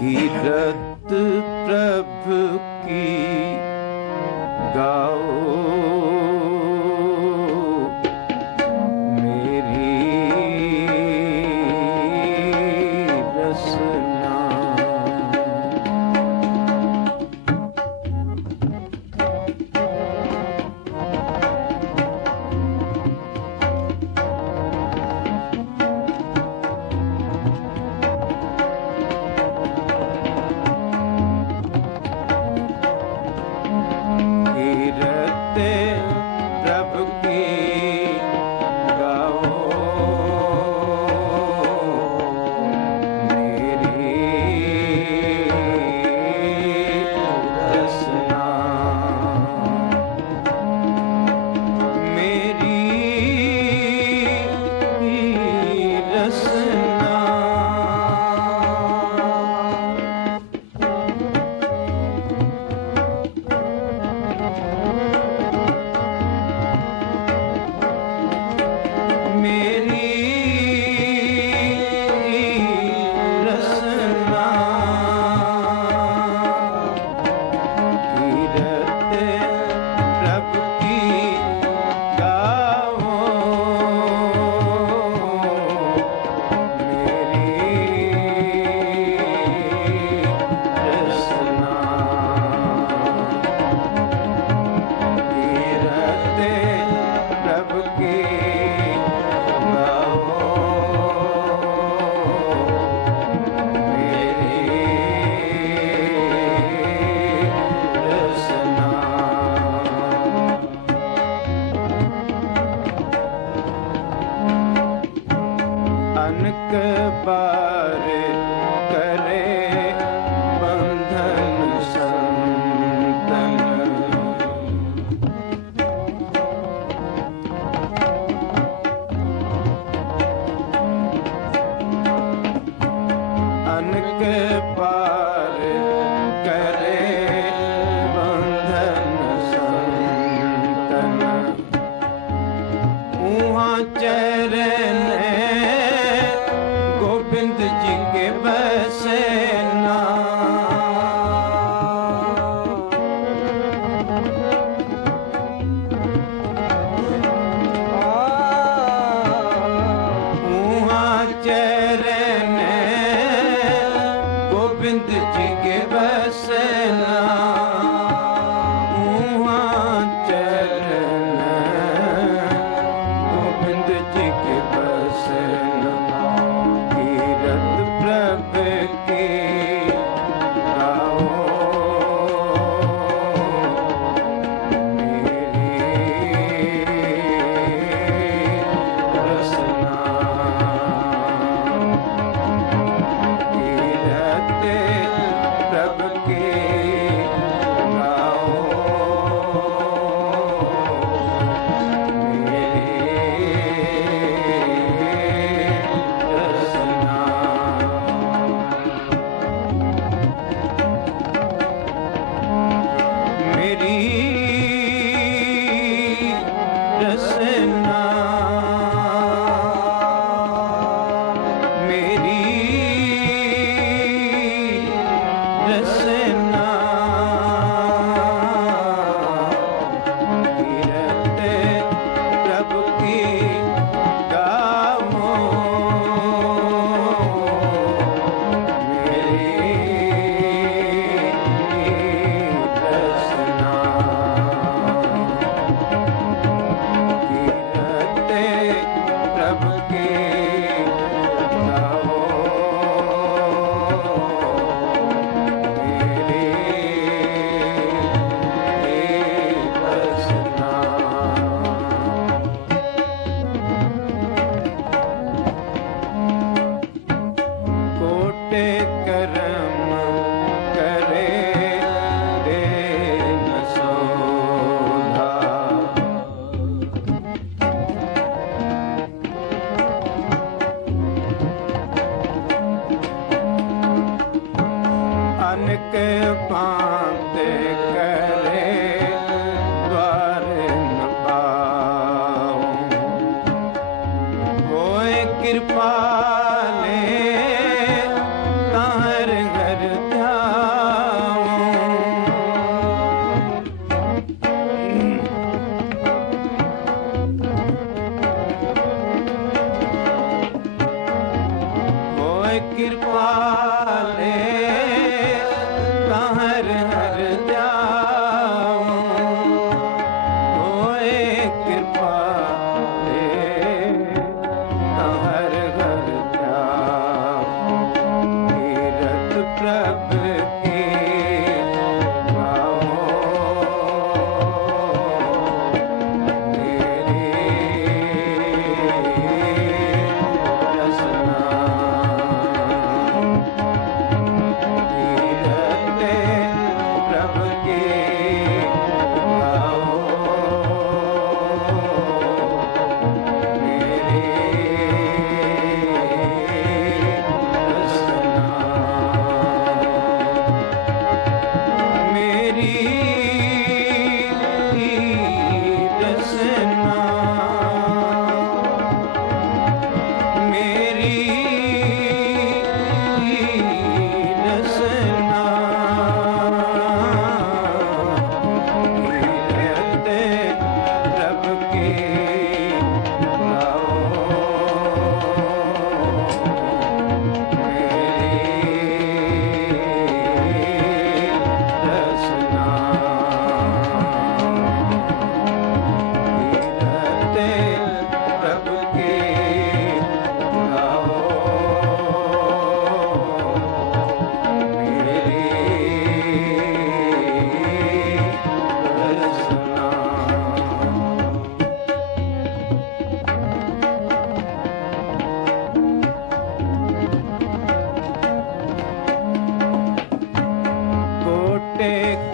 कीरत प्रभु की गाओ। ਕਿਰਪਾ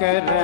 करे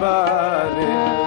everybody.